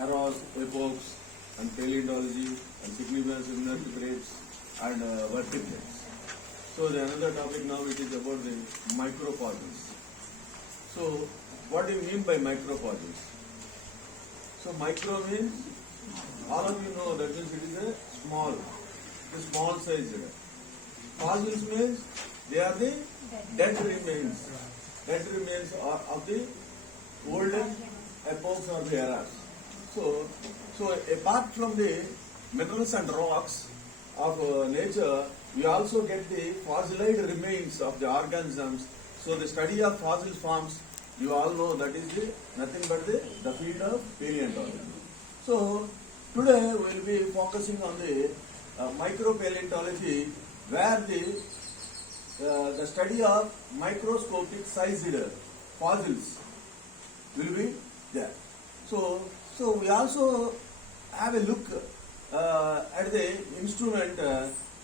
eras, epochs, and paleontology, and significance of invertebrates and vertebrates. So the another topic now it is about the microfossils. So what do you mean by microfossils? So micro means, all of you know that means it is a small sized. Fossils means they are the dead remains of the olden epochs or the eras. So apart from the minerals and rocks of nature, we also get the fossilized remains of the organisms. So the study of fossil forms, you all know that is nothing but the field of paleontology. So today we will be focusing on the micropaleontology, where the study of microscopic sized fossils will be there. So we also have a look at the instrument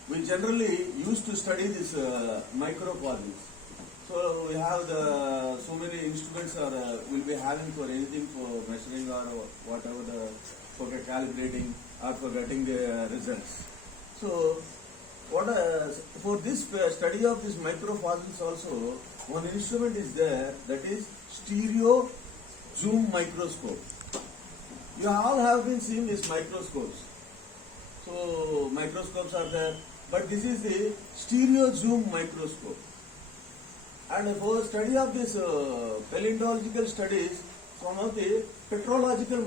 we generally used to study this microfossils. So we have so many instruments we'll be having for anything, for measuring or whatever, for calibrating or for getting the results. So for this study of this microfossils also, one instrument is there, that is stereo zoom microscope. You all have been seeing these microscopes. So microscopes are there, but this is the stereo zoom microscope. And for study of this paleontological studies, some of the petrological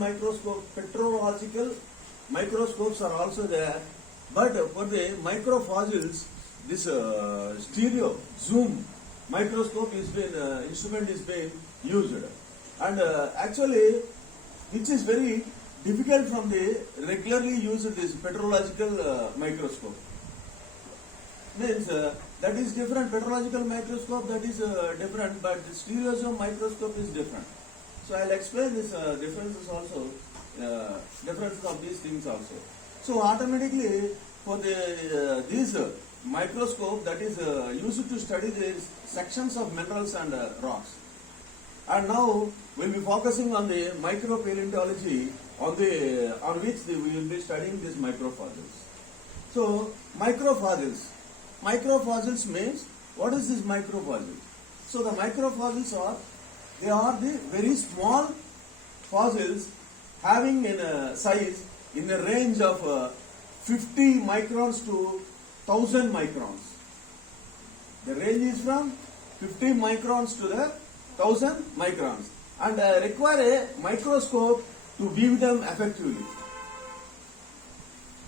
microscopes are also there. But for the microfossils, this stereo zoom microscope instrument is being used, and actually, which is very difficult from the regularly used this petrological microscope. Means that is different. Petrological microscope, that is different, but the stereo zoom microscope is different. So I'll explain this differences also, differences of these things also. So automatically for these microscope that is used to study the sections of minerals and rocks. And now we'll be focusing on the micropaleontology on which we will be studying these microfossils. So microfossils means, what is this microfossil? So the microfossils are the very small fossils having in a size in the range of 50 microns to 1000 microns. The range is from 50 microns to the 1000 microns, and require a microscope to view them effectively.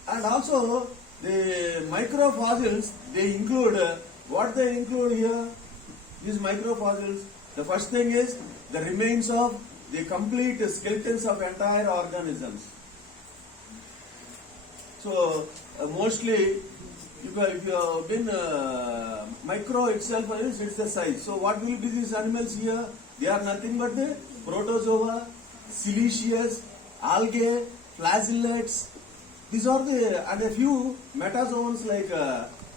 And also the microfossils, they include what they include here. These microfossils, the first thing is the remains of the complete skeletons of entire organisms. So mostly, if you have been micro itself, it's the size. So what will be these animals here? They are nothing but the protozoa, siliceous, algae, flagellates. These are and a few metazoans like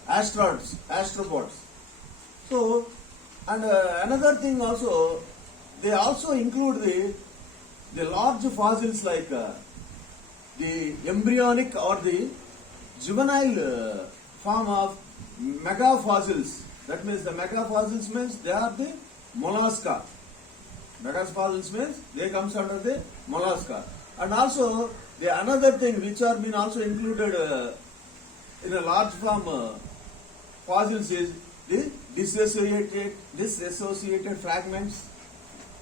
astropods. So, and another thing also, they also include the large fossils like the embryonic or the juvenile form of megafossils. That means the megafossils means they are the mollusca. Megafossils means they comes under the mollusca. And also the another thing which are been also included in a large form fossils is the dissociated fragments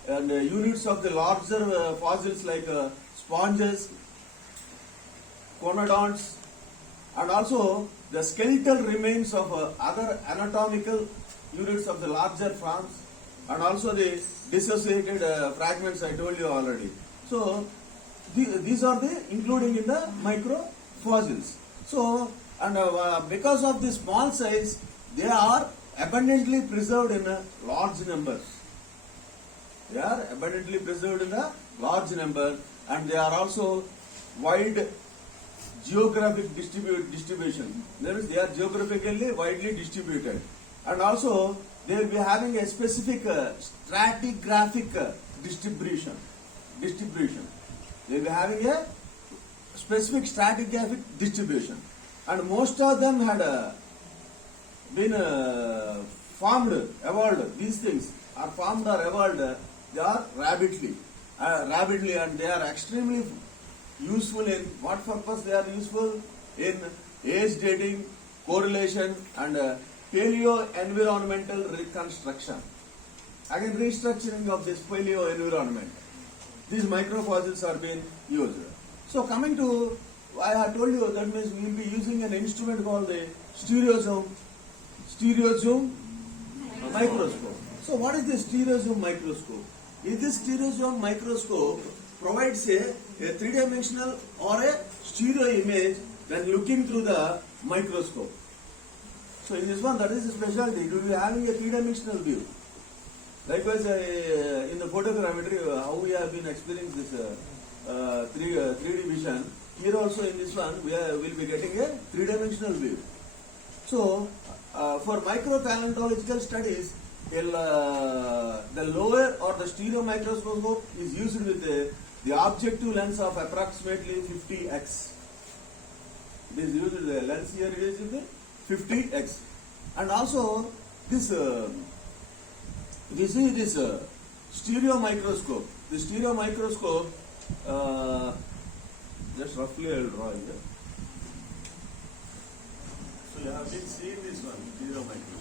and units of the larger fossils like sponges, conodonts, and also the skeletal remains of other anatomical units of the larger forms, and also the dissociated fragments I told you already. So these are the including in the microfossils. So and because of the small size, they are abundantly preserved in large numbers. They are abundantly preserved in a large number, and they are also wide geographic distribution. That means they are geographically widely distributed, and also they will be having a specific stratigraphic distribution. They will be having a specific stratigraphic distribution, and most of them had been formed, evolved. These things are formed or evolved. They are rapidly, and they are extremely useful in what purpose? They are useful in age dating, correlation, and paleo-environmental reconstruction. Again, restructuring of this paleo-environment. These microfossils are being used. So coming to, I have told you that means we will be using an instrument called the stereozoom microscope. So what is the stereozoom microscope? This stereozoom microscope provides a three-dimensional or a stereo image when looking through the microscope. So in this one, that is a specialty. It will be having a three-dimensional view. Likewise, in the photogrammetry, how we have been experiencing this 3D vision, here also in this one, we will be getting a three-dimensional view. So, for micropaleontological studies, the lower or the stereo microscope is used with the objective lens of approximately 50x. It is used with the lens here, it is with 50x. And also, this this is this stereo microscope. The stereo microscope, just roughly I will draw here. So you have been seeing this one, stereo microscope.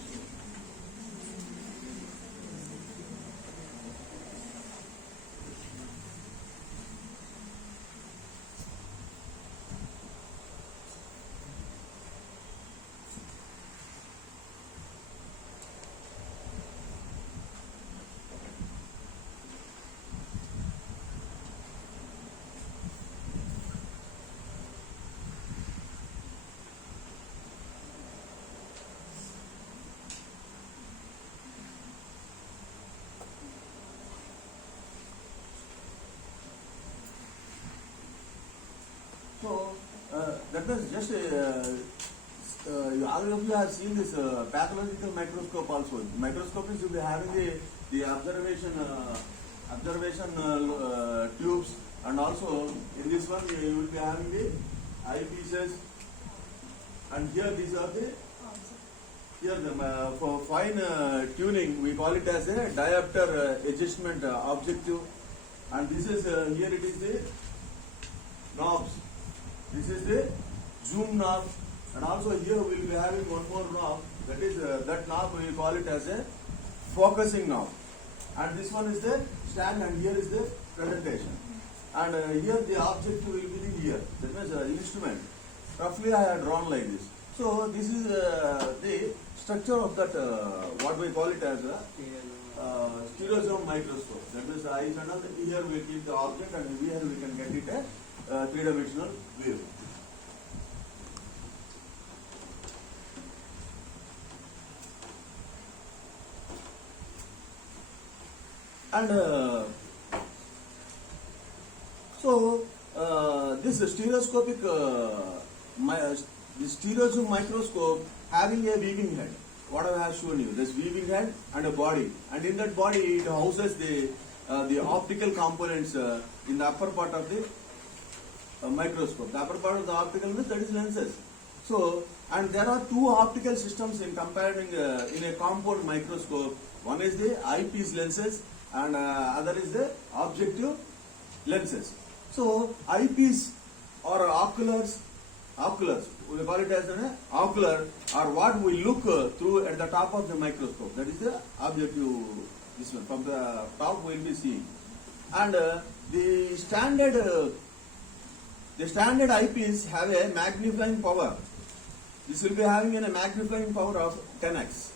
So, that was just all of you have seen this pathological microscope also. Microscopists will be having the observation tubes, and also in this one you will be having the eyepieces, and here these are the for fine tuning we call it as a diopter adjustment objective, and this is here it is the knobs. This is the zoom knob, and also here we will be having one more knob, that is that knob we call it as a focusing knob, and this one is the stand, and here is the presentation, and here the object will be here, that means instrument. Roughly I have drawn like this. So this is the structure of that what we call it as a stereozoom microscope. That means eyes and all, here we keep the object, and here we can get it a three-dimensional view. And this stereoscopic, this stereozoom microscope having a weaving head. What I have shown you, this weaving head and a body, and in that body it houses the optical components in the upper part of the microscope. The upper part of the optical means that is lenses. So, and there are two optical systems in comparing in a compound microscope. One is the eyepiece lenses, and other is the objective lenses. So, eyepiece or oculars, we call it as an ocular, are what we look through at the top of the microscope. That is the objective. This one from the top we will be seeing, and the standard eyepiece have a magnifying power. This will be having a magnifying power of 10x.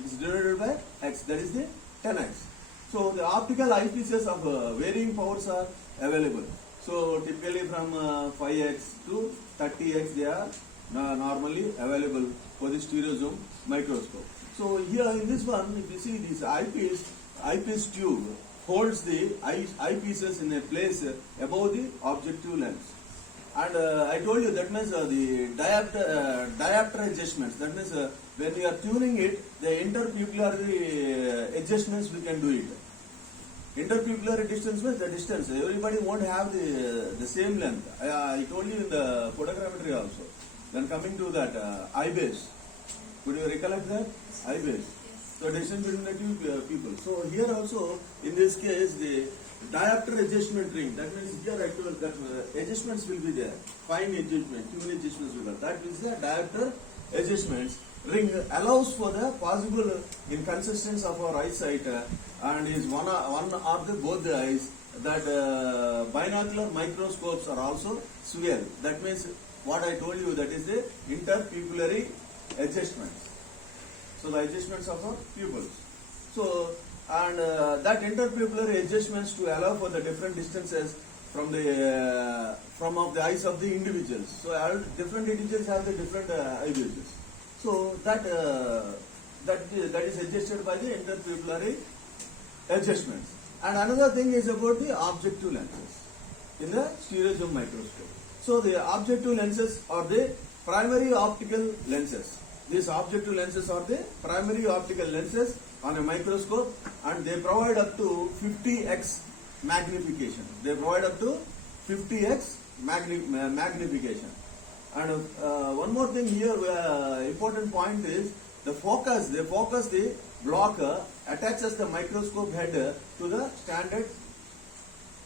It is divided by x, that is the 10x. So the optical eyepieces of varying powers are available. So typically from 5x to 30x they are normally available for the stereozoom microscope. So here in this one, if you see this eyepiece tube holds the eyepieces in a place above the objective lens. And I told you that means the diopter adjustments. That means when we are tuning it, the interpupillary adjustments we can do it. Interpupillary distance means the distance. Everybody won't have the same length. I told you in the photogrammetry also. Then coming to that eye base. Could you recollect that? Eye base. So distance between the two people. So here also, in this case, the diopter adjustment ring. That means here I told that adjustments will be there. Fine adjustment, human adjustments will be there. That means the diopter adjustments ring allows for the possible inconsistency of our eyesight and is one of the both the eyes. That binocular microscopes are also sphere. That means what I told you, that is the interpupillary adjustments. So the adjustments of our pupils. So and that interpupillary adjustments to allow for the different distances from of the eyes of the individuals. So all different individuals have the different eye bases. So that is adjusted by the interpupillary adjustments. And another thing is about the objective lenses in the stereoscope microscope. So the objective lenses are the primary optical lenses. These objective lenses are the primary optical lenses on a microscope, and they provide up to 50x magnification. They provide up to 50x magnification. And one more thing here, important point is the focus. They focus the blocker, attaches the microscope head to the standard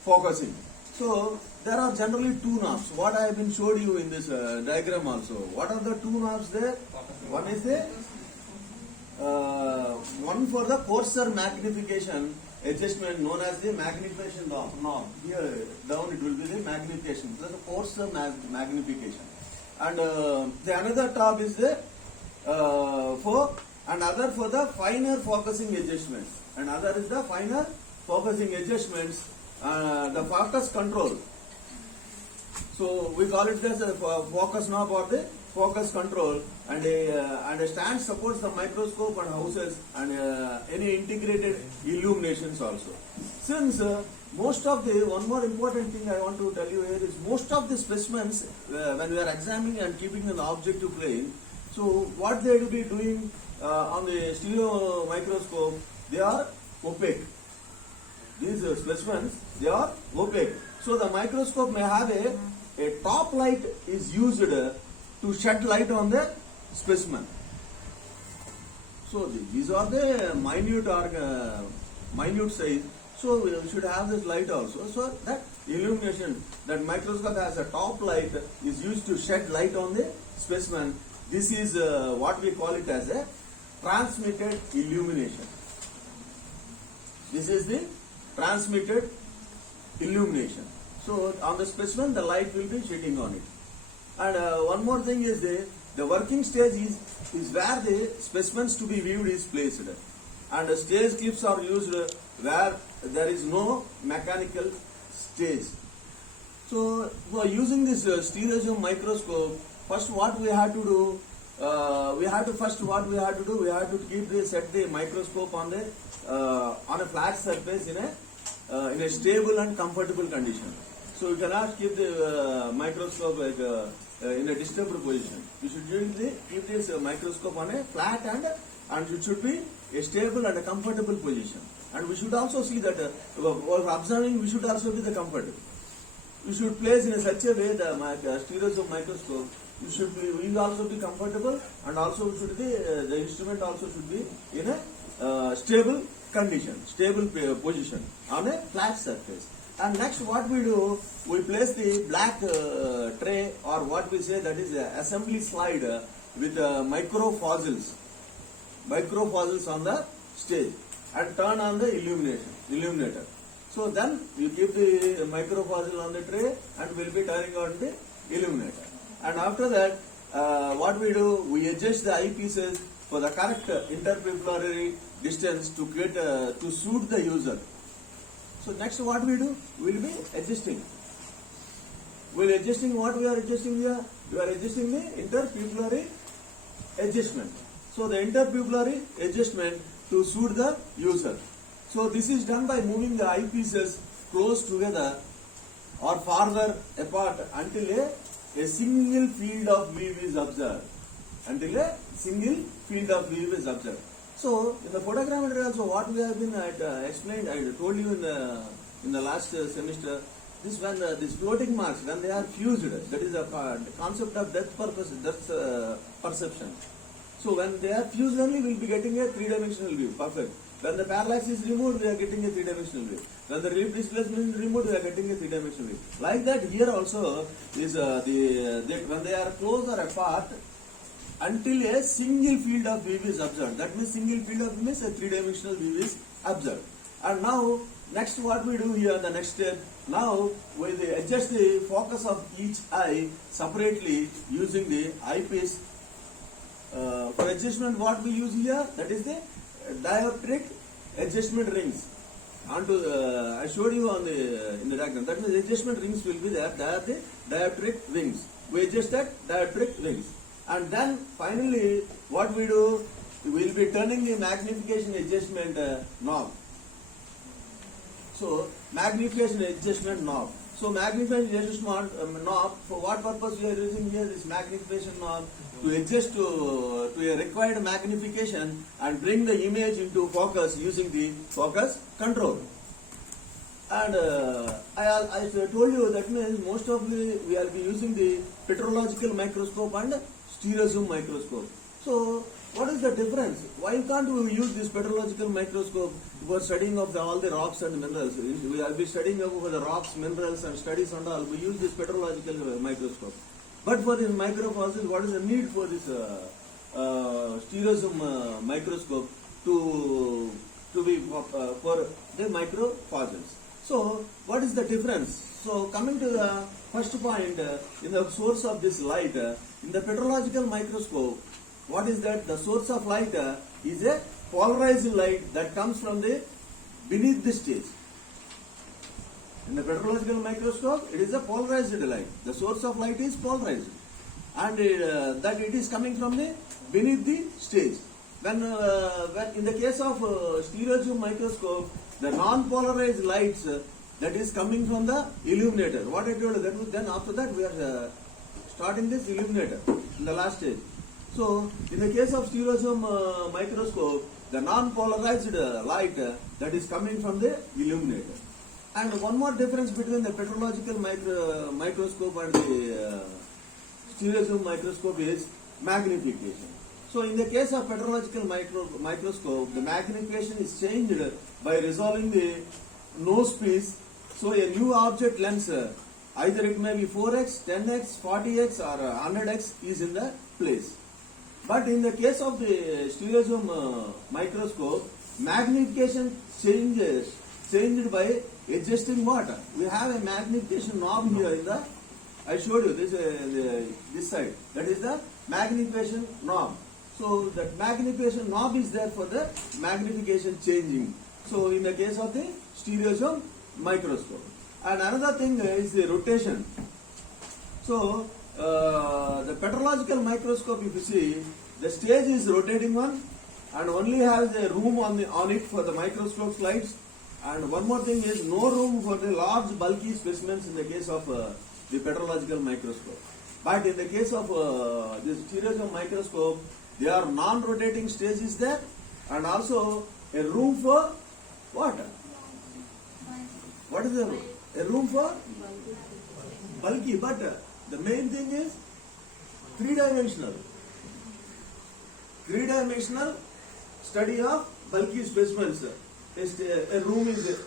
focusing. So there are generally two knobs. What I have been showed you in this diagram also. What are the two knobs there? One is the one for the coarser magnification adjustment known as the magnification knob. Here down it will be the magnification. So the coarser magnification. And the another tab is the other for the finer focusing adjustments. And other is the finer focusing adjustments. The focus control. So we call it as a focus knob or the focus control, and a stand supports the microscope and houses and any integrated illuminations also. Since most of the, one more important thing I want to tell you here is most of the specimens when we are examining and keeping in the objective plane, so what they will be doing on the stereo microscope, they are opaque. These specimens, they are opaque. So the microscope may have a top light is used to shed light on the specimen. So these are the minute size. So we should have this light also. So that illumination, that microscope has a top light is used to shed light on the specimen. This is what we call it as a transmitted illumination. This is the transmitted illumination. So on the specimen the light will be shedding on it. And one more thing is the working stage is where the specimens to be viewed is placed. And the stage clips are used where there is no mechanical stage. So for using this stereoscope microscope, first what we have to do, we have to set the microscope on a flat surface in a stable and comfortable condition. So you cannot keep the microscope in a disturbed position. You should keep this microscope on a flat and it should be a stable and a comfortable position. And we should also see that while observing, we should also be the comfortable. You should place in such a way the stereoscope microscope. You also be comfortable, and also should be the instrument also should be in a stable condition, stable position on a flat surface. And next what we do, we place the black tray, or what we say that is the assembly slide with microfossils on the stage, and turn on the illuminator. So then you keep the microfossil on the tray and will be turning on the illuminator. And after that, what we do, we adjust the eyepieces for the correct interpupillary distance to get to suit the user. So next what we do, we will be adjusting. We are adjusting what we are adjusting here. We are adjusting the interpupillary adjustment. So the interpupillary adjustment to suit the user. So this is done by moving the eyepieces close together or farther apart until a single field of view is observed. So in the photogrammetry also, what we have been explained, I told you in the last semester, this when these floating marks when they are fused, that is a concept of depth perception. So when they are fused only, we will be getting a three-dimensional view. Perfect. When the parallax is removed, we are getting a three-dimensional view. When the relief displacement is removed, we are getting a three-dimensional view. Like that, here also is when they are close or apart, until a single field of view is observed. That means single field of view means a three-dimensional view is observed. And now, next what we do here, the next step, now we adjust the focus of each eye separately using the eyepiece. For adjustment, what we use here, that is the dioptric adjustment rings. I showed you on in the diagram. That means adjustment rings will be there. They are the dioptric rings. We adjust that dioptric rings, and then finally, what we do, we will be turning the magnification adjustment knob. So magnification adjustment knob. So magnification adjustment knob, for what purpose we are using here this magnification knob? To adjust to a required magnification and bring the image into focus using the focus control. And I told you that means most of we will be using the petrological microscope and stereozoom microscope. So what is the difference? Why can't we use this petrological microscope for studying of all the rocks and minerals? We will be studying over the rocks, minerals and studies and all. We use this petrological microscope. But for this microfossils, what is the need for this stereozoom microscope to be for the microfossils? So what is the difference? So coming to the first point, in the source of this light, in the petrological microscope, what is that? The source of light is a polarized light that comes from the beneath the stage. In the petrological microscope, it is a polarized light. The source of light is polarized, and that it is coming from the beneath the stage. When in the case of stereozoom microscope, the non-polarized lights that is coming from the illuminator. What I told you, that was then after that we are starting this illuminator in the last stage. So in the case of stereozoom microscope, the non-polarized light that is coming from the illuminator. And one more difference between the petrological microscope and the stereozoom microscope is magnification. So in the case of petrological microscope, the magnification is changed by resolving the nose piece. So a new object lens, either it may be 4x, 10x, 40x or 100x is in the place. But in the case of the stereozoom microscope, magnification changed by adjusting what? We have a magnification knob here in the, I showed you this side, that is the magnification knob. So that magnification knob is there for the magnification changing. So in the case of the stereozoom microscope. And another thing is the rotation. So the petrological microscope, if you see, the stage is rotating one and only has a room on it for the microscope slides. And one more thing is no room for the large bulky specimens in the case of the petrological microscope. But in the case of this stereozoom microscope, there are non-rotating stages there and also a room for what? What is the room? A room for bulky, but the main thing is three-dimensional. Three-dimensional study of bulky specimens. A room is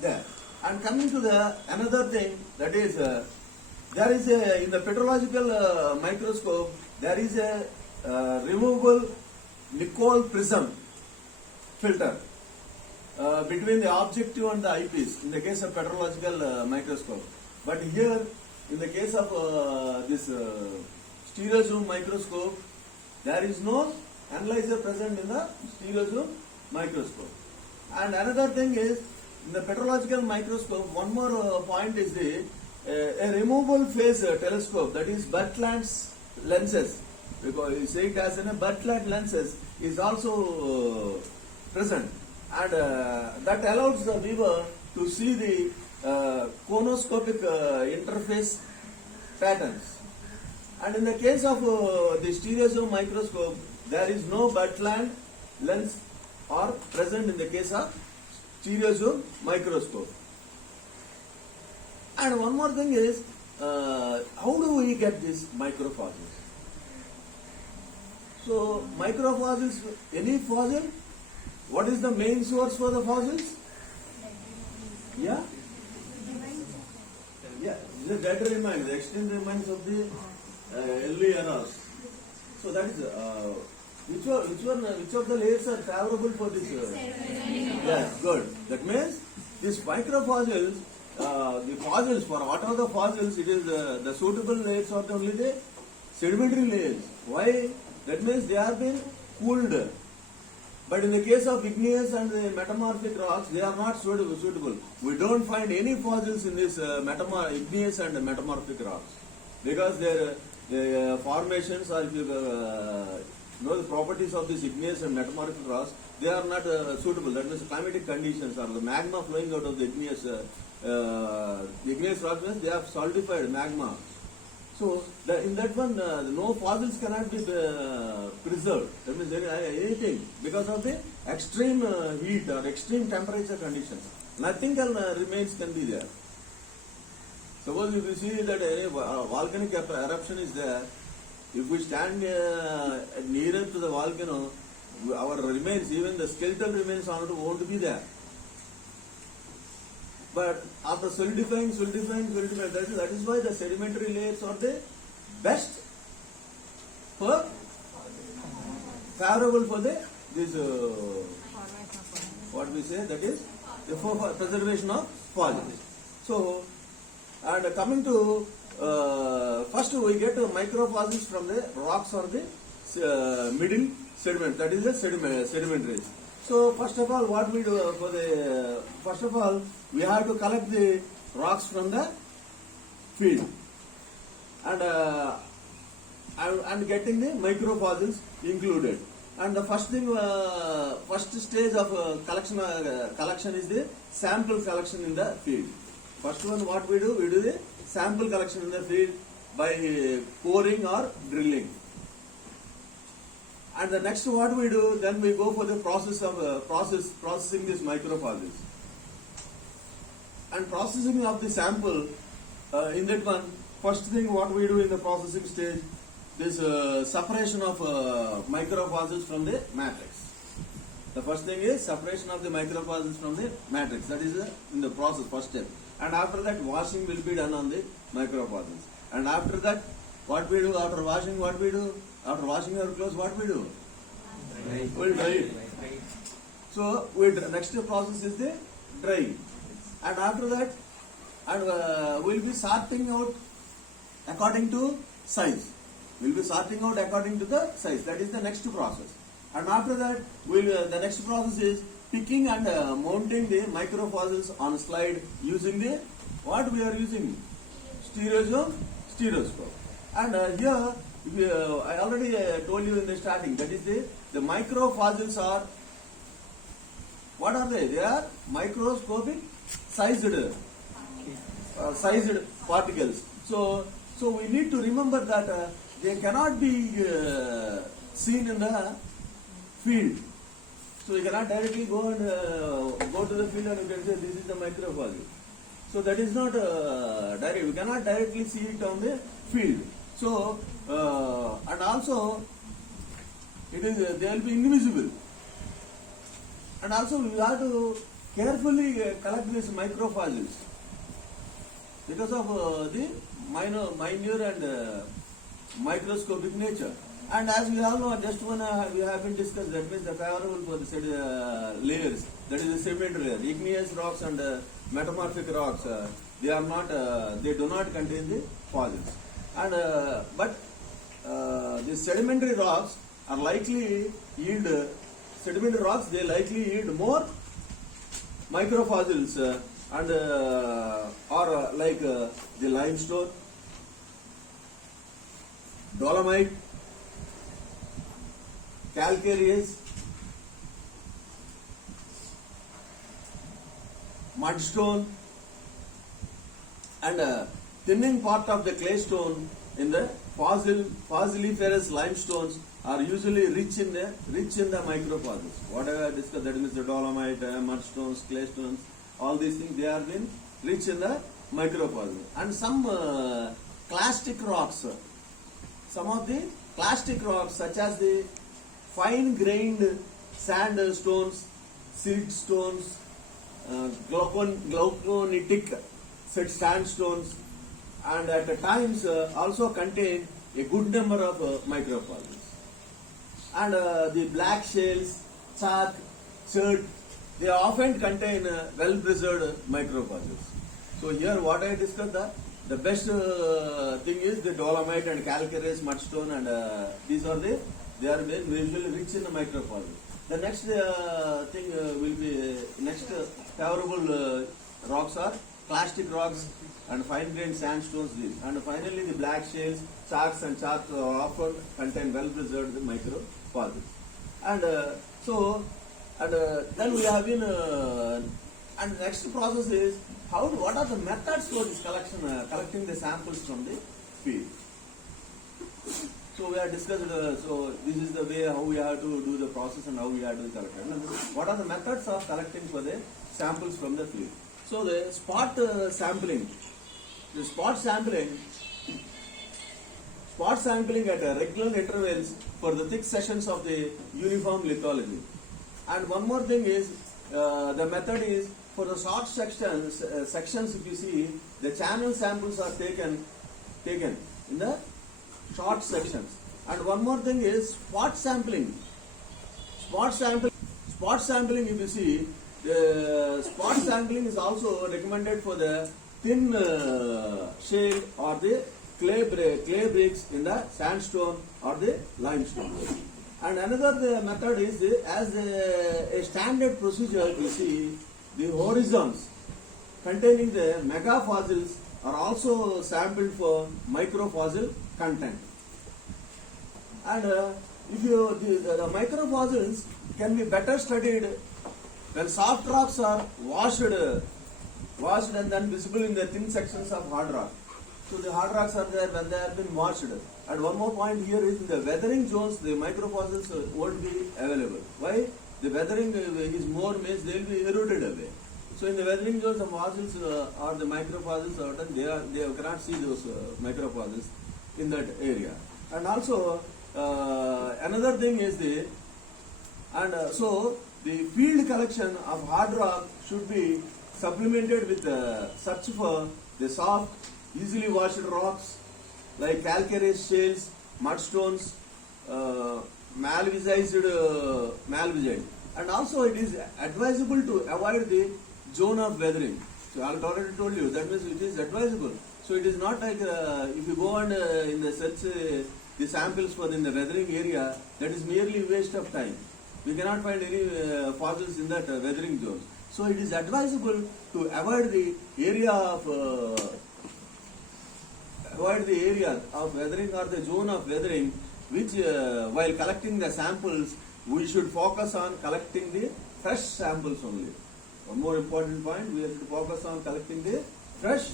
there. And coming to the another thing, that is there is a, in the petrological microscope, there is a removable Nicol prism filter between the objective and the eyepiece in the case of petrological microscope. But here, in the case of this stereozoom microscope, there is no analyzer present in the stereozoom microscope. And another thing is, in the petrological microscope, one more point is the a removable phase telescope, that is Bertland's lenses, because you say it as in a Bertland lenses is also present, and that allows the viewer to see the conoscopic interface patterns. And in the case of the stereozoom microscope, there is no Bertland lens are present in the case of stereoscope microscope. And one more thing is, how do we get these microfossils? So microfossils, any fossil, what is the main source for the fossils? Yeah? Yeah, the dead remains, the extinct remains of the early eras. So that is, which of the layers are favorable for this? Yes, good. That means these microfossils, the fossils, for whatever the fossils, it is the suitable layers are only the sedimentary layers. Why? That means they have been cooled. But in the case of igneous and the metamorphic rocks, they are not suitable. We don't find any fossils in this igneous and metamorphic rocks, because their formations, or if you know the properties of these igneous and metamorphic rocks, they are not suitable. That means climatic conditions, or the magma flowing out of the igneous rocks means they have solidified magma. So in that one, no fossils cannot be preserved. That means anything, because of the extreme heat or extreme temperature conditions. Nothing can be there. Suppose if you see that a volcanic eruption is there, if we stand nearer to the volcano, our remains, even the skeletal remains, won't be there. But after solidifying, that is why the sedimentary layers are the best for favorable for this what we say, that is the for preservation of fossils. So, and coming to first we get microfossils from the rocks or the middle sediment, that is the sedimentary. So first of all, what we do first of all, we have to collect the rocks from the field and getting the microfossils included. And the first thing, first stage of collection is the sample collection in the field. First one, what we do the sample collection in the field by coring or drilling. And the next what we do, then we go for the process of processing these microfossils. And processing of the sample, in that one, first thing what we do in the processing stage, this separation of microfossils from the matrix. The first thing is separation of the microfossils from the matrix. That is in the process, first step. And after that, washing will be done on the microfossils. And after that, what we do after washing, what we do? After washing our clothes, what we do? We'll dry it. So, next process is the drying. And after that, we'll be sorting out according to size. We'll be sorting out according to the size. That is the next process. And after that, the next process is picking and mounting the microfossils on slide using the, what we are using? Stereoscope. And here, I already told you in the starting, that is the microfossils are, what are they? They are microscopic sized particles. So we need to remember that they cannot be seen in the field. So you cannot directly go and go to the field and you can say this is the microfossil. So that is not direct. We cannot directly see it on the field. So and also they will be invisible. And also we have to carefully collect these microfossils because of the minor and microscopic nature. And as we all know, just one we have been discussed, that means the favorable for the layers, that is the sedimentary layer. Igneous rocks and metamorphic rocks, they are not, they do not contain the fossils. And but the sedimentary rocks are likely yield, sedimentary rocks, they likely yield more microfossils and or like the limestone, dolomite, calcareous, mudstone, and thinning part of the clay stone in the fossiliferous limestones are usually rich in the microfossils. Whatever I discussed, that means the dolomite, mudstones, claystones, all these things, they are been rich in the microfossils. And some clastic rocks, some of the clastic rocks such as the fine-grained sandstones, siltstones, glauconitic sandstones, and at times also contain a good number of microfossils. And the black shales, chalk, chert, they often contain well-preserved microfossils. So here what I discussed, the best thing is the dolomite and calcareous mudstone, and these are they are usually rich in the microfossils. The next thing will be next favorable rocks are plastic rocks and fine-grained sandstones. And finally, the black shales, chalks and chalks are often contain well-preserved microfossils. And then we have been. And next process is what are the methods for this collection, collecting the samples from the field. So we have discussed, so this is the way how we have to do the process and how we have to collect. And what are the methods of collecting for the samples from the field? So the spot sampling at regular intervals for the thick sessions of the uniform lithology. And one more thing is, the method is for the short sections, if you see, the channel samples are taken in the short sections. And one more thing is spot sampling. Spot sampling, if you see, the spot sampling is also recommended for the thin shale or the clay bricks in the sandstone or the limestone. And another method is a standard procedure. You see, the horizons containing the megafossils are also sampled for microfossil content. And the microfossils can be better studied when soft rocks are washed and then visible in the thin sections of hard rock. So the hard rocks are there when they have been washed. And one more point here is in the weathering zones, the microfossils won't be available. Why? The weathering is more means they will be eroded away. So in the weathering zones, the fossils or the microfossils, they cannot see those microfossils in that area. And also another thing is so the field collection of hard rock should be supplemented with search for the soft, easily washed rocks like calcareous shales, mudstones, malviscid. And also it is advisable to avoid the zone of weathering. So I already told you, that means it is advisable. So it is not like if you go and in the search the samples for in the weathering area, that is merely waste of time. We cannot find any fossils in that weathering zone. So it is advisable to avoid the area of weathering or the zone of weathering, which while collecting the samples, we should focus on collecting the fresh samples only. One more important point, we have to focus on collecting the fresh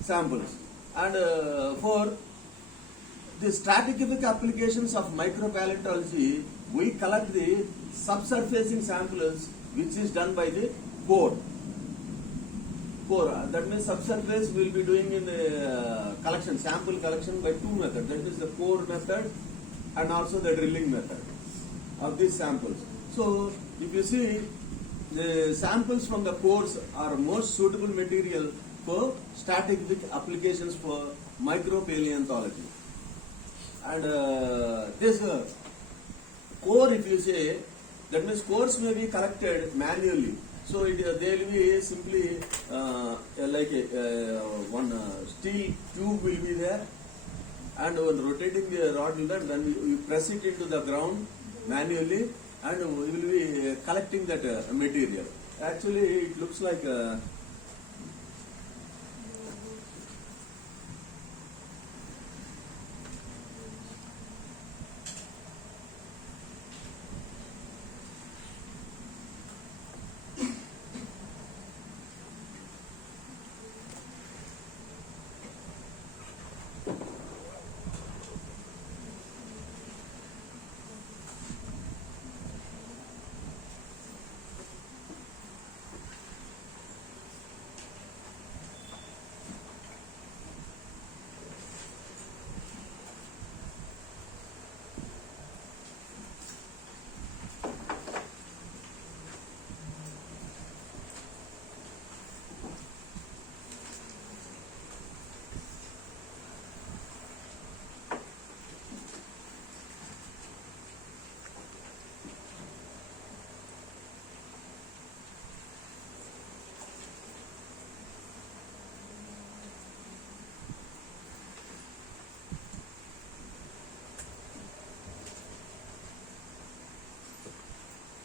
samples. And for the stratigraphic applications of micropaleontology, we collect the subsurfacing samples, which is done by the core. That means subsurface will be doing in the sample collection by two methods. That is the core method and also the drilling method of these samples. So if you see, the samples from the cores are most suitable material for stratigraphic applications for micropaleontology. And this core, if you say, that means cores may be collected manually. So they will be simply like one steel tube will be there, and when rotating the rod will then you press it into the ground manually, and we will be collecting that material. Actually, it looks like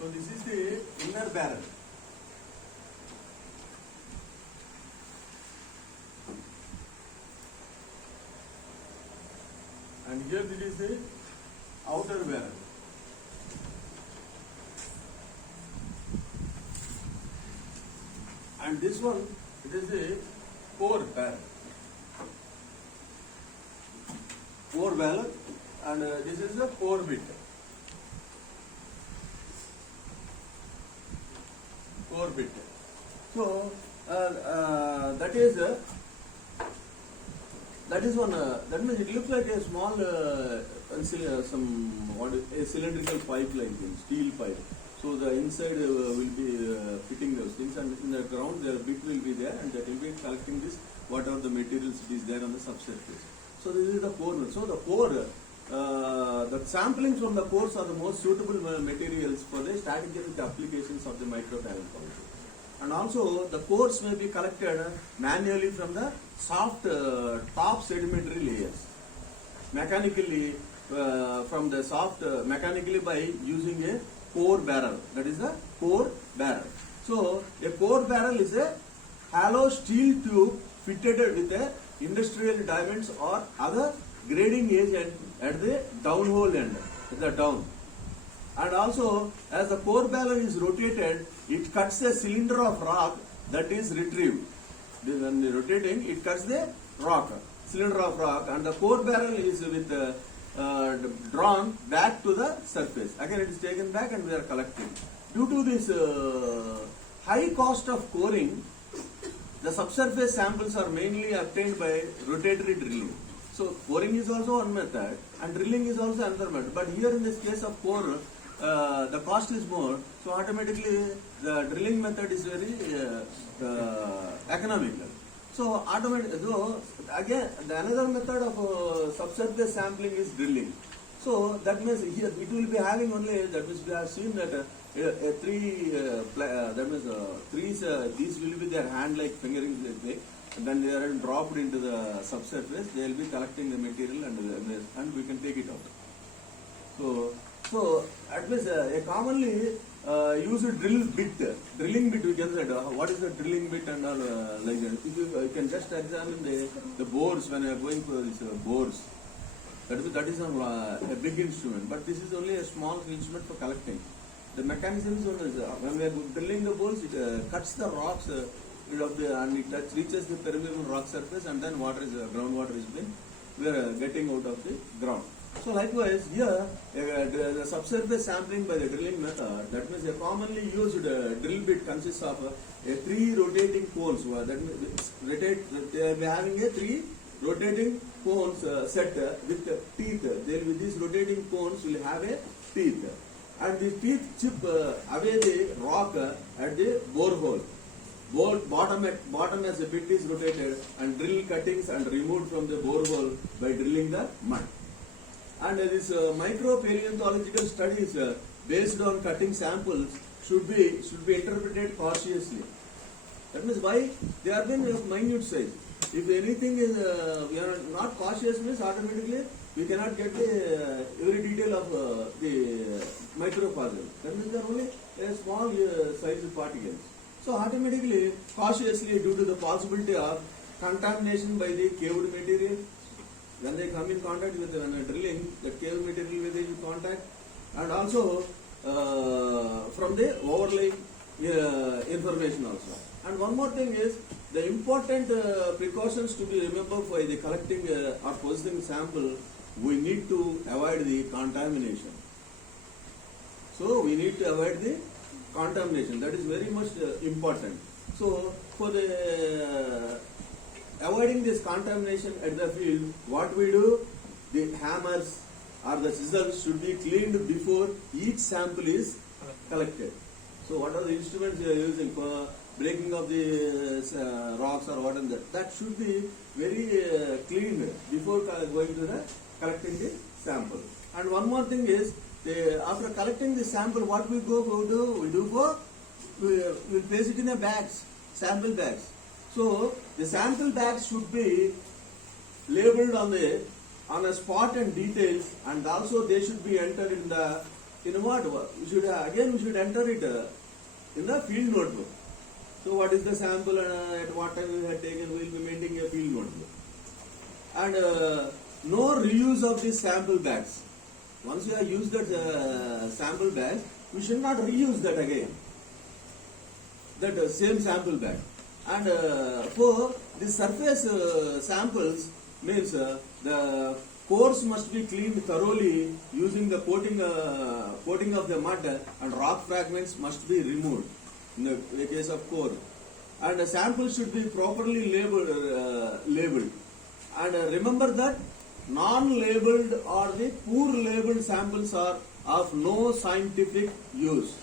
So this is the inner barrel. And here this is the outer barrel. And this one, it is the core barrel. Core barrel, and this is the core bit. Core bit. So that is one. That means it looks like a small a cylindrical pipe like this, steel pipe. So the inside will be fitting those things, and in the ground the bit will be there, and that will be collecting this whatever the materials it is there on the subsurface. So this is the core. So the core, the samplings from the cores are the most suitable materials for the strategic applications of the micropaleontology. And also the cores may be collected manually from the soft top sedimentary layers, mechanically from the soft mechanically by using a core barrel. That is the core barrel. So a core barrel is a hollow steel tube fitted with a industrial diamonds or other grading agent at the downhole end, at the down. And also, as the core barrel is rotated, it cuts a cylinder of rock that is retrieved. When rotating, it cuts the rock, cylinder of rock, and the core barrel is with drawn back to the surface. Again, it is taken back and we are collecting. Due to this high cost of coring, the subsurface samples are mainly obtained by rotatory drilling. So coring is also one method and drilling is also another method. But here in this case of core, the cost is more, so automatically the drilling method is very economical. So again, another method of subsurface sampling is drilling. So that means here it will be having only, that means we have seen that trees, these will be their hand like fingerings like, and then they are dropped into the subsurface. They will be collecting the material and we can take it out. So at least a commonly used drilling bit we can say, what is the drilling bit and all like that. If you can just examine the bores when you are going for these bores. That is a big instrument, but this is only a small instrument for collecting. The mechanism is when we are drilling the bores, it cuts the rocks and it reaches the permeable rock surface, and then groundwater is being we are getting out of the ground. So likewise here the subsurface sampling by the drilling method, that means a commonly used drill bit consists of 3 rotating cones. That means they will be having a 3 rotating cones set with teeth. These rotating cones will have a teeth, and the teeth chip away the rock at the borehole. Bottom as the bit is rotated, and drill cuttings and removed from the borehole by drilling the mud. And this micro paleontological studies based on cutting samples should be interpreted cautiously. That means why they are in minute size. If anything is we are not cautious, means automatically we cannot get the every detail of the microparticle. That means they are only a small size particles. So automatically, cautiously, due to the possibility of contamination by the caved material, when they come in contact with when drilling, the caved material will be in contact, and also from the overlaying information also. And one more thing is the important precautions to be remembered for the collecting or processing sample. We need to avoid the contamination. So we need to avoid the contamination. That is very much important. So for the avoiding this contamination at the field, what we do, the hammers or the scissors should be cleaned before each sample is collected. So what are the instruments you are using for breaking of the rocks or what is that? That should be very cleaned before going to the collecting the sample. And one more thing is, after collecting the sample, what we will place it in a bags, sample bags. So the sample bags should be labeled on a spot and details, and also they should be entered in in what? We should enter it in the field notebook. So what is the sample and at what time we had taken, we will be maintaining a field notebook. And no reuse of these sample bags. Once you have used that sample bag, we should not reuse that again. That same sample bag. And for the surface samples means the cores must be cleaned thoroughly using the coating of the mud, and rock fragments must be removed in the case of core. And the sample should be properly labeled. And remember that non-labeled or the poor labeled samples are of no scientific use.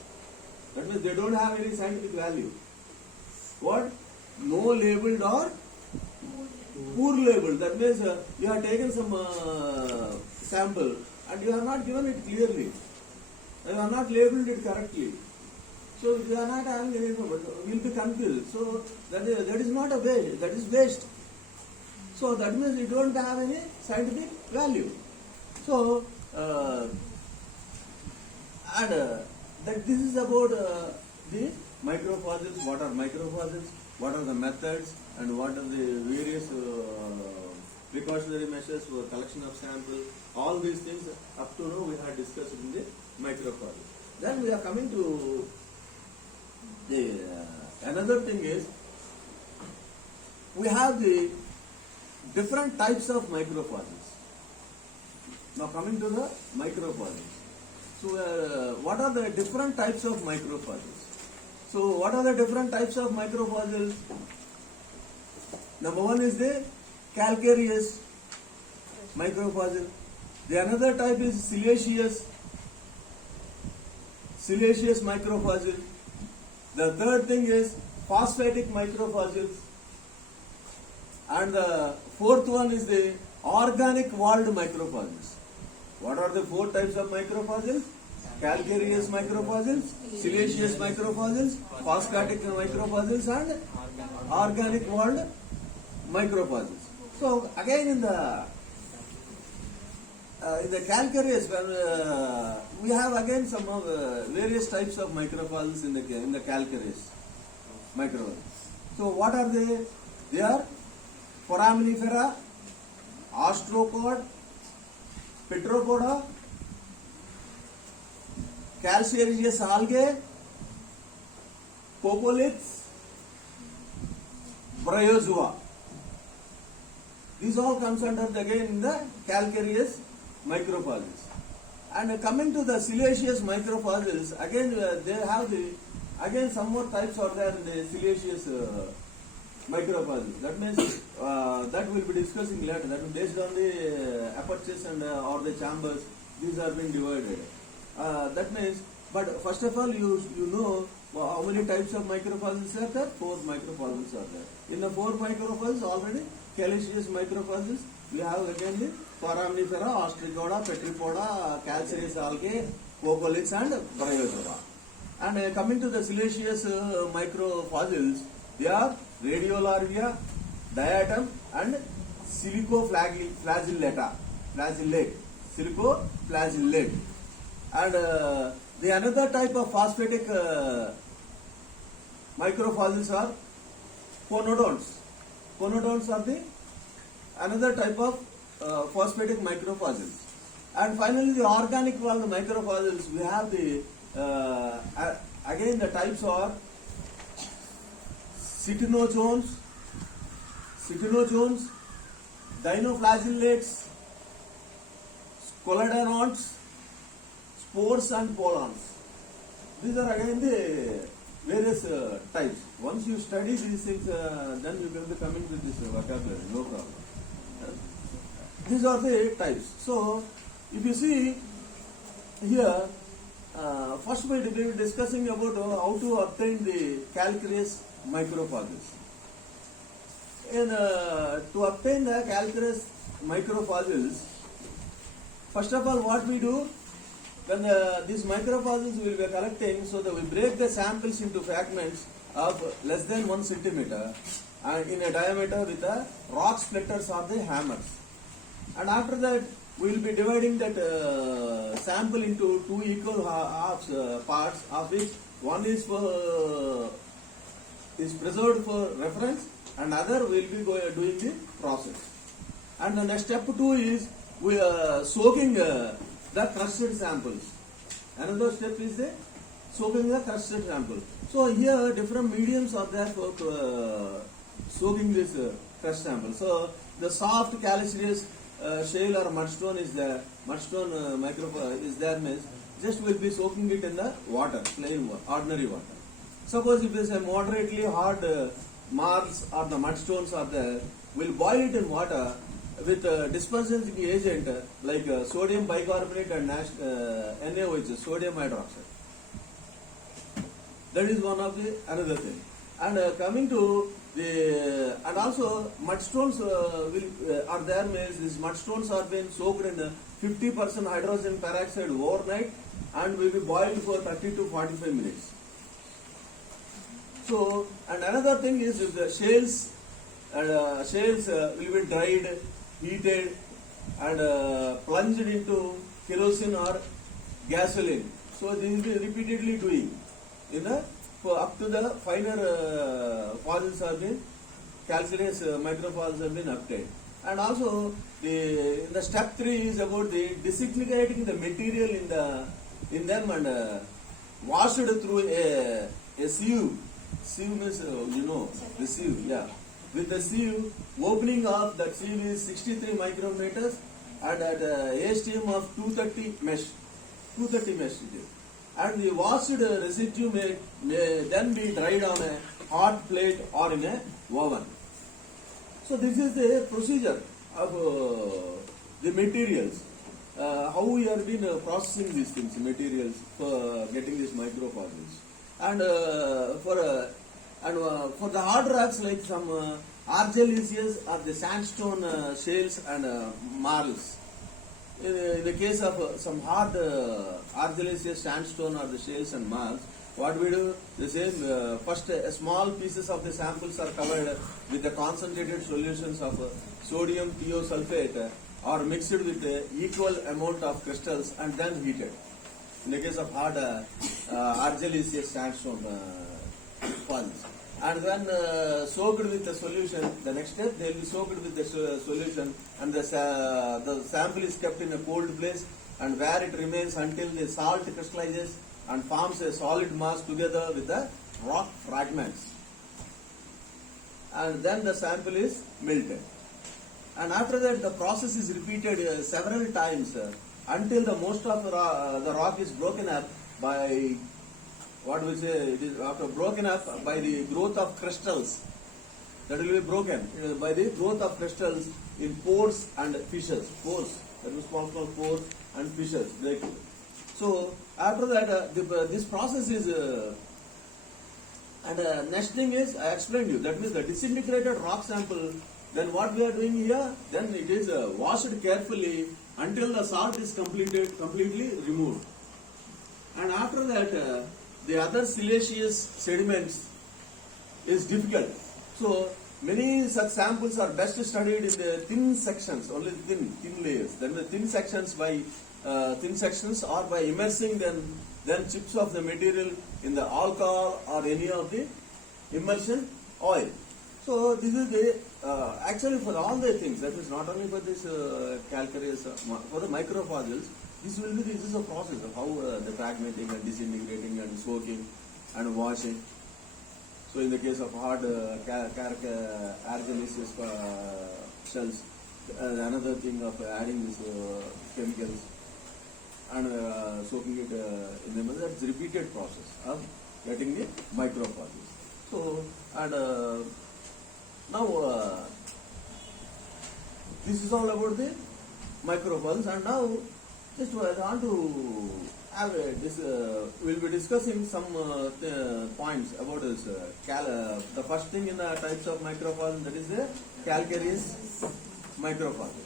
That means they don't have any scientific value. What? No labeled or poor labeled. That means you have taken some sample and you have not given it clearly. You have not labeled it correctly. So you are not having any problem. We will be confused. So that is not a waste. That is waste. So that means you don't have any scientific value. So that this is about the microfossils. What are microfossils? What are the methods? And what are the various precautionary measures for collection of sample? All these things up to now we had discussed in the microfossils. Then we are coming to the another thing is we have the different types of microfossils. Now coming to the microfossils. So what are the different types of microfossils? So what are the different types of microfossils? Number one is the calcareous microfossil. The another type is siliceous microfossil. The third thing is phosphatic microfossils. And the fourth one is the organic walled microfossils. What are the four types of microfossils? Calcareous microfossils, siliceous microfossils, phosphatic microfossils, and organic walled microfossils. So again in the calcareous, we have again some of various types of microfossils in the calcareous microfossils. So what are they? They are foraminifera, ostracod, petropoda, calcareous algae, coccoliths, bryozoa. These all comes under again in the calcareous microfossils. And coming to the siliceous microfossils, again they have again some more types are there in the siliceous microfossils. That means that we'll be discussing later. That is based on the apertures and or the chambers. These are being divided. That means, but first of all, you know how many types of microfossils are there? 4 microfossils are there. In the 4 microfossils already, calcareous microfossils, we have again the foraminifera, ostracoda, petropoda, calcareous algae, coccoliths, and bryozoa. And coming to the siliceous microfossils, they are radiolarvia, diatom, and silicoflagellate. Silicoflagellate. And the another type of phosphatic microfossils are conodonts. Conodonts are the another type of phosphatic microfossils. And finally, the organic walled microfossils, we have the again the types are ctenozoans, dinoflagellates, scholodonts, spores and pollens. These are again the various types. Once you study these things, then you will be coming with this vocabulary, no problem. These are the types. So, if you see here, first we will be discussing about how to obtain the calcareous microfossils. And to obtain the calcareous microfossils, first of all, what we do, when these microfossils we will be collecting, so that we break the samples into fragments of less than 1 centimeter and in a diameter with the rock splitters or the hammers. And after that, we will be dividing that sample into two equal halves, parts, of which one is preserved for reference and other will be doing the process. And the next step 2 is we are soaking the crusted samples. Another step is the soaking the crusted sample. So here different mediums are there for soaking this crushed sample. So the soft calcareous shale or mudstone is there. Mudstone is there means just will be soaking it in the water, plain water, ordinary water. Suppose if it is a moderately hard marls or the mudstones are there, we'll boil it in water with dispersing agent like sodium bicarbonate and Na, which is sodium hydroxide. That is one of the another thing. And coming to the and also mudstones are there means these mudstones are being soaked in 50% hydrogen peroxide overnight and will be boiled for 30 to 45 minutes. So, and another thing is if the shales will be dried, heated and plunged into kerosene or gasoline. So this will be repeatedly doing up to the finer fossils have been calcareous microfossils have been obtained. And also the step 3 is about the disintegrating the material in them and washed through a sieve. Sieve means the sieve, yeah. With the sieve, opening of that sieve is 63 micrometers and at ASTM of 230 mesh. 230 mesh it is. And the washed residue may then be dried on a hot plate or in a oven. So this is the procedure of the materials. How we have been processing these things, materials for getting these microfossils. And for the hard rocks like some argillaceous or the sandstone shales and marls. In the case of some hard argillaceous sandstone or the shales and marls, what we do, the same first small pieces of the samples are covered with the concentrated solutions of sodium thiosulfate or mixed with equal amount of crystals and then heated. In the case of hard argillaceous sandstone falls. And then soaked with the solution, the next step they will be soaked with the solution and the sample is kept in a cold place and where it remains until the salt crystallizes and forms a solid mass together with the rock fragments. And then the sample is melted. And after that the process is repeated several times until the most of the rock is broken up by what we say, it is after broken up by the growth of crystals. That will be broken by the growth of crystals in pores and fissures. Pores, that is small pores and fissures. So after that, this process is, and next thing is I explained you. That means the disintegrated rock sample. Then what we are doing here? Then it is washed carefully until the salt is completely removed. And after that, the other siliceous sediments is difficult. So many such samples are best studied in the thin sections, only thin layers. Then the thin sections or by immersing then chips of the material in the alcohol or any of the immersion oil. So this is the actually for all the things, that is not only for this calcareous, for the microfossils. This is a process of how the fragmenting and disintegrating and soaking and washing. So in the case of hard argillaceous shells, another thing of adding these chemicals and soaking it in the that's repeated process of getting the microfossils. So and now this is all about the microfossils, and now just I want to have we'll be discussing some points about this. The first thing in the types of microfossil, that is the calcareous microfossil.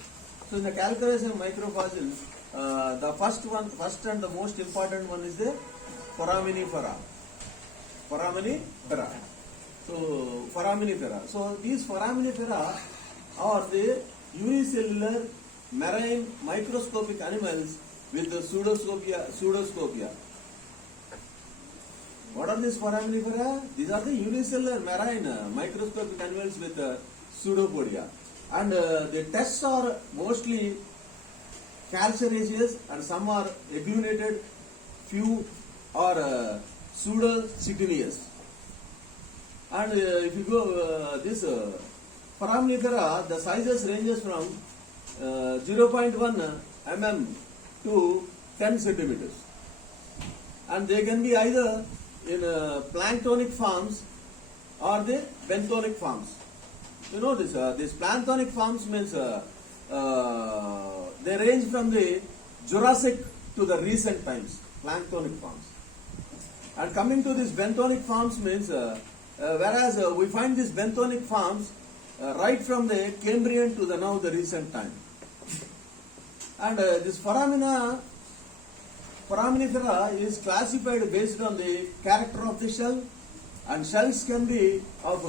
So in the calcareous microfossil, the first and the most important one is the foraminifera. Foraminifera. So these foraminifera are the unicellular marine microscopic animals with the pseudoscopia. What are these foraminifera? These are the unicellular marine microscopic animals with pseudopodia. And the tests are mostly calcareous and some are agglutenated, few are pseudocytineous. And if you go this foraminifera, the sizes ranges from 0.1 mm to 10 centimeters. And they can be either in planktonic forms or the benthonic forms. You know this, these planktonic forms means they range from the Jurassic to the recent times, planktonic forms. And coming to these benthonic forms means, whereas we find these benthonic forms right from the Cambrian to the now the recent time. And this foraminifera is classified based on the character of the shell, and shells can be of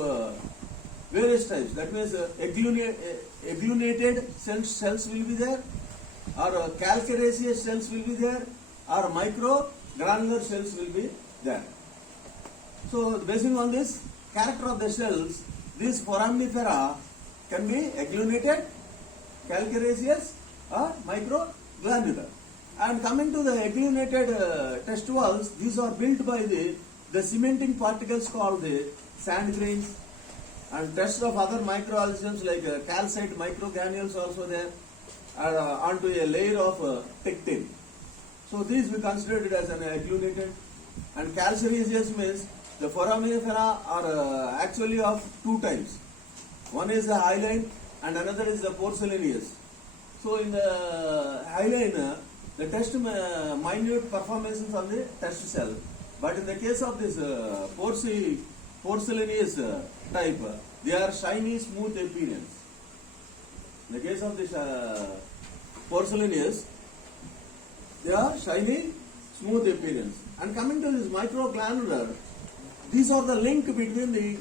various types. That means agglutenated shells will be there, or calcareous shells will be there, or microgranular shells will be there. So based on this character of the shells, these foraminifera can be agglutenated, calcareous, or microgranular. And coming to the agglutenated test walls, these are built by the cementing particles called the sand grains, and tests of other microorganisms like calcite microgranules also there, onto a layer of pectin. So these we consider it as an agglutenated. And calcareous means the foraminifera are actually of two types. One is the hyaline and another is the porcelaneous. So in the hyaline, the test minute performances on the test cell. But in the case of this porcelaneous type, they are shiny, smooth appearance. In the case of this porcelaneous, they are shiny, smooth appearance. And coming to this microgranular, these are the link between the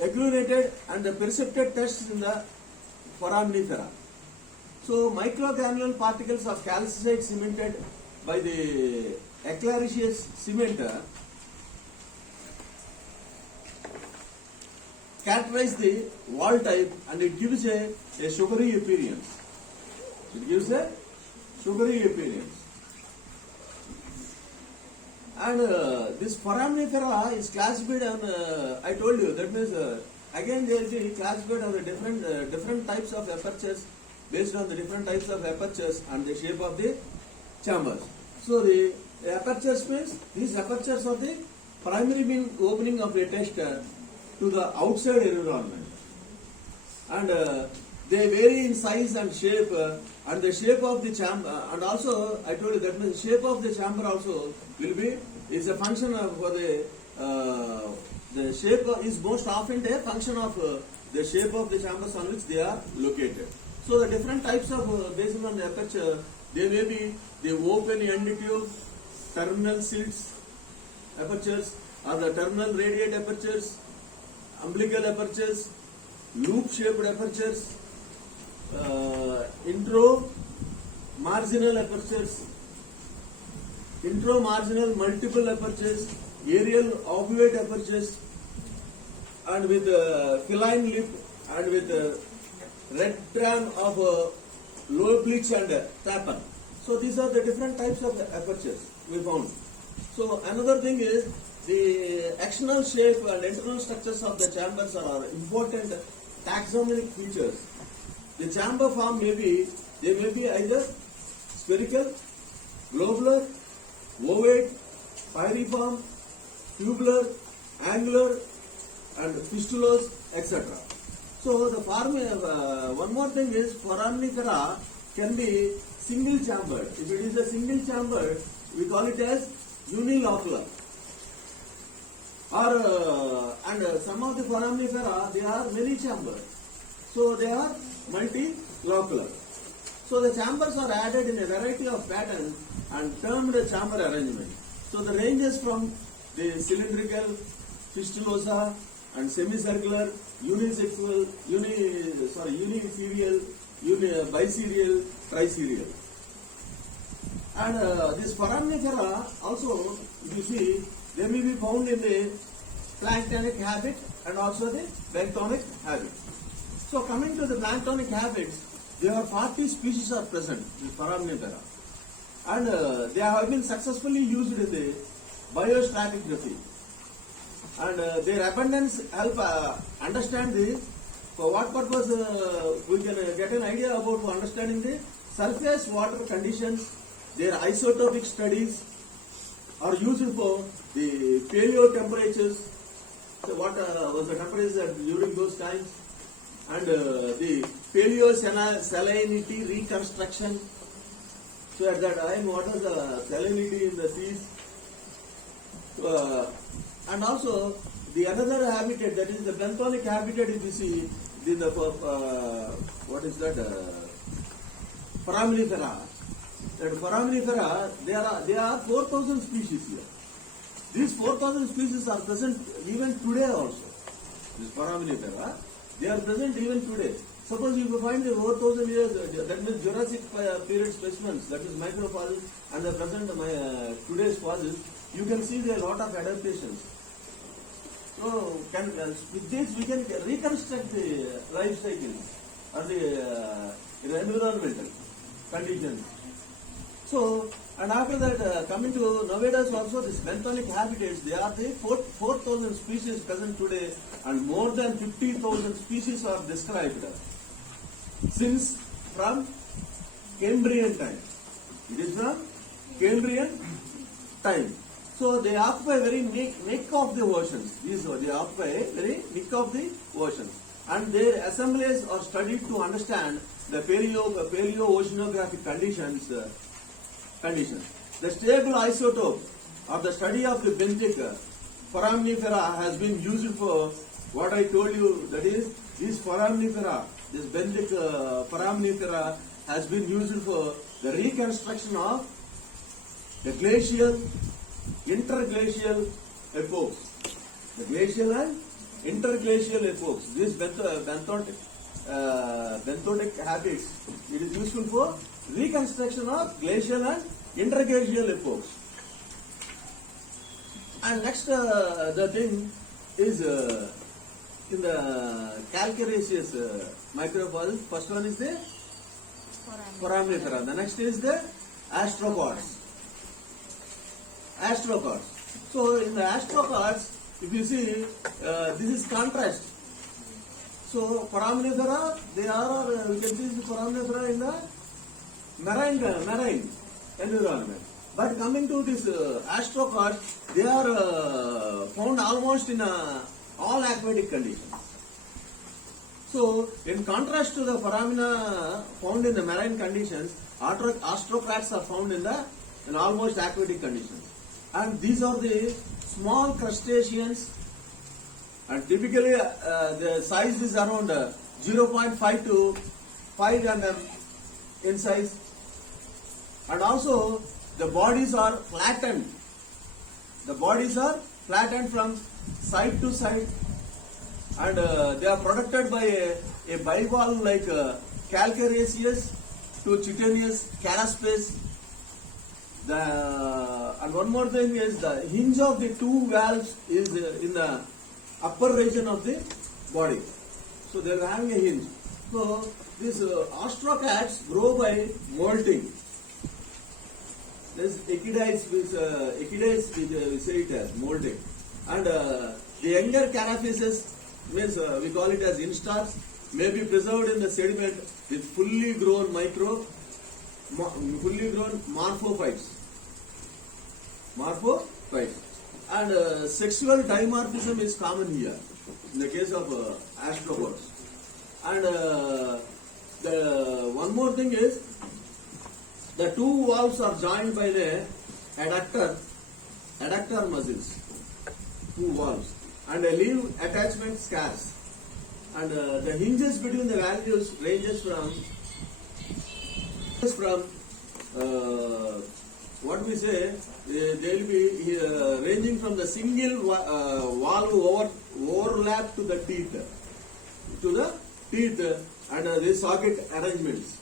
agglutenated and the percepted tests in the foraminifera. So microgranular particles of calcite cemented by the eclairicious cement characterize the wall type, and it gives a sugary appearance. It gives a sugary appearance. And this foraminifera is classified on, I told you, that means again they will be classified on the different types of apertures based on the different types of apertures and the shape of the chambers. So the apertures means these apertures are the primary mean opening of a tester to the outside environment. And they vary in size and shape, and the shape of the chamber, and also I told you that means the shape of the chamber also will be is a function of the shape is most often a function of the shape of the chambers on which they are located. So the different types of based on the aperture, they may be the open end tube, terminal slits apertures, or the terminal radiate apertures, umbilical apertures, loop shaped apertures, intro-marginal apertures, intro-marginal multiple apertures, aerial obovate apertures, and with feline lip and with rectran of low bleach and taper. So these are the different types of apertures we found. So another thing is the external shape and internal structures of the chambers are important taxonomic features. The chamber form may be either spherical, globular, ovate, pyriform, tubular, angular, and fistulous, etc. So the form, one more thing is foraminifera can be single chambered. If it is a single chamber, we call it as unilocular. Or and some of the foraminifera, they are many chambers, so they are multilocular. So the chambers are added in a variety of patterns and termed chamber arrangement. So the ranges from the cylindrical, fistulosa, and semicircular, unisexual, uniserial, biserial, triserial. And this foraminifera also, if you see, they may be found in the planktonic habit and also the benthonic habit. So coming to the planktonic habits, there are 40 species are present in foraminifera. And they have been successfully used in the biostratigraphy. And their abundance help understand the, for what purpose we can get an idea about understanding the surface water conditions. Their isotopic studies are used for the paleo temperatures. So what was the temperature during those times? And the paleo salinity reconstruction. So at that time, what was the salinity in the seas? And also the another habitat, that is the benthonic habitat, if you see in the what is that foraminifera. That foraminifera, there are 4,000 species here. These 4,000 species are present even today also. This foraminifera, they are present even today. Suppose if you find the 4,000 years, that means Jurassic period specimens, that is microfossils, and the present today's fossils, you can see there are a lot of adaptations. So with this we can reconstruct the life cycle or the environmental conditions. So, and after that, coming to nowadays also, this benthonic habitats, they are the 4,000 species present today, and more than 50,000 species are described since from Cambrian time. It is from Cambrian time. So they occupy very neck of the oceans. They occupy very neck of the oceans, and their assemblies are studied to understand the paleo-oceanographic conditions. The stable isotope of the study of the benthic foraminifera has been used for what I told you, that is, this foraminifera, this benthic foraminifera has been used for the reconstruction of the glacial, interglacial epochs. The glacial and interglacial epochs. This benthonic habits, it is useful for reconstruction of glacial and interglacial epochs. And next, the thing is in the calcareous microfossils. First one is the foraminifera. The next is the astropods. So in the astropods, if you see, this is contrast. So foraminifera, they are, you can see the foraminifera in the marine environment. But coming to this astropods, they are found almost in all aquatic conditions. So in contrast to the foramina found in the marine conditions, astropods are found in almost aquatic conditions. And these are the small crustaceans, and typically the size is around 0.5 to 5 mm in size. And also the bodies are flattened. The bodies are flattened from side to side, and they are protected by a bivalve like calcareous to chitinous carapace. And one more thing is the hinge of the two valves is in the upper region of the body. So they are having a hinge. So these ostracats grow by molting. This echidites, we say it as molting. And the younger carapaces, means we call it as instars, may be preserved in the sediment with fully grown morphophytes. And sexual dimorphism is common here in the case of astropods. And the one more thing is, the two valves are joined by the adductor muscles, two valves, and leave attachment scars. And the hinges between the valves ranges from what we say, they will be ranging from the single valve overlap to the teeth, to the teeth and the socket arrangements.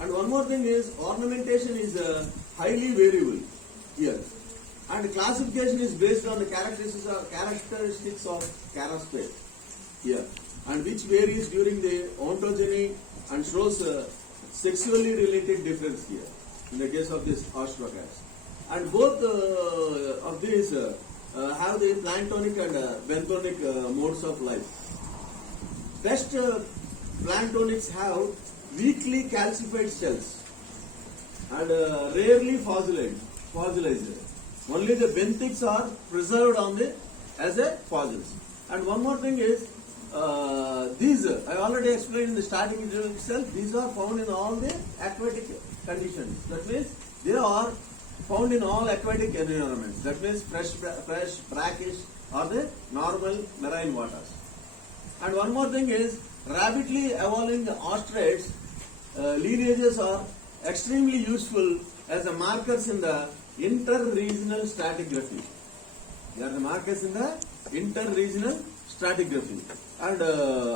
And one more thing is ornamentation is highly variable here. And classification is based on the characteristics of caraspate here, and which varies during the ontogeny and shows sexually related difference here in the case of this ostracats. And both of these have the planktonic and benthonic modes of life. Best planktonics have weakly calcified shells and rarely fossilized. Only the benthics are preserved on the as a fossils. And one more thing is these I already explained in the starting itself. These are found in all the aquatic conditions. That means they are found in all aquatic environments. That means fresh, brackish, or the normal marine waters. And one more thing is rapidly evolving ostrates lineages are extremely useful as a markers in the inter-regional stratigraphy. They are the markers in the inter-regional stratigraphy. And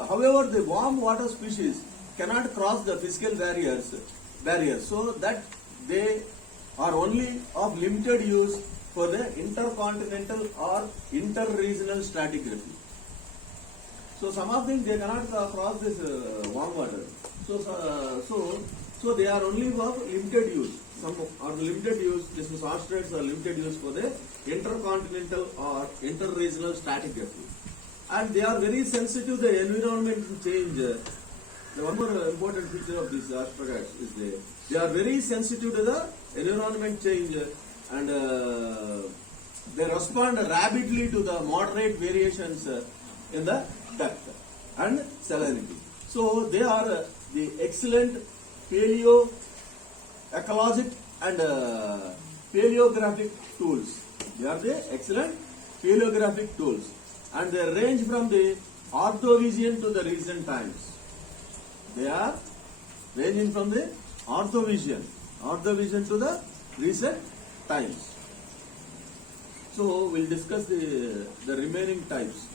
however, the warm water species cannot cross the physical barriers, so that they are only of limited use for the intercontinental or inter-regional stratigraphy. So some of them they cannot cross this warm water. So they are only of limited use. Some are limited use. This is ostrates are limited use for the intercontinental or inter-regional stratigraphy, and they are very sensitive to the environmental change. The one more important feature of these ostracats is they are very sensitive to the environment change, and they respond rapidly to the moderate variations in the depth and salinity. So they are the excellent paleo, ecologic and paleographic tools. They are the excellent paleographic tools, and they range from the Ordovician to the recent times. They are ranging from the Ordovician to the recent times. So we'll discuss the remaining types.